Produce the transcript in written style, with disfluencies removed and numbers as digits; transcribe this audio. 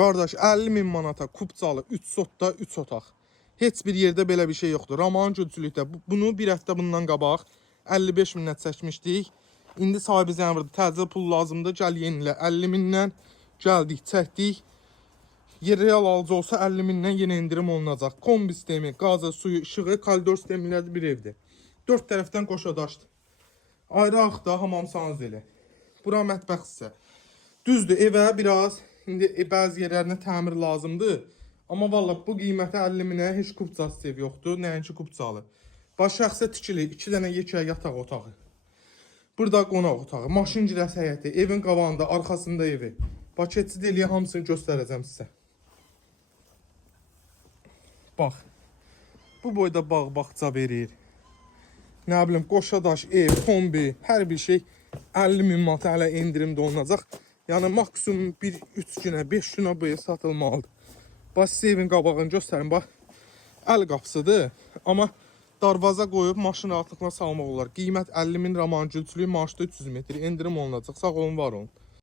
Qardaş 50.000 manata kupçalı 3 sotda 3 otaq. Heç bir yerdə belə bir şey yoxdur. Raman gülçülükdə bunu bir həftə bundan qabaq 55.000-ə çəkmişdik. İndi sahibi zəng vurdu. Təcil pul lazımdır. Gəl yenilə 50.000-dən gəldik, çəkdik. Real alıcı olsa 50.000-dən yenə indirim olunacaq. Kombi sistemi, qazı, suyu, işığı, koridor sistemləri bir evdir. 4 tərəfdən qoşadaşdır. Ayrı axda hamam sanzeli. Bura mətbəx hissə. Düzdür, evə biraz indi bəzi yerlərinə təmir lazımdır. Amma valla bu qiymətə 50.000-ə heç kupçası ev yoxdur, nəinki kupçalı. Baş şəxsə tikili 2 dənə yekə yataq otağı. Burada qonaq otağı, maşın girəsi həyəti, evin qabağında, arxasında evi. Paketçi deliyə hamısını göstərəcəm sizə. Bax, bu boyda bağ-bağça verir. Nə bilim, qoşadaş, ev, kombi, hər bir şey 50.000 manata hələ indirimdə olunacaq. Yəni maksimum 3 günə, 5 günə bu ev satılmalıdır. Bax, size evin qabağını göstərin, bax, əl qapısıdır. Amma darvaza qoyub maşın rahatlıqla salmaq olar. Qiymət 50.000 Raman gülçülük, maaşda 300 metr, indirim olunacaq. Sağ olun, var olun.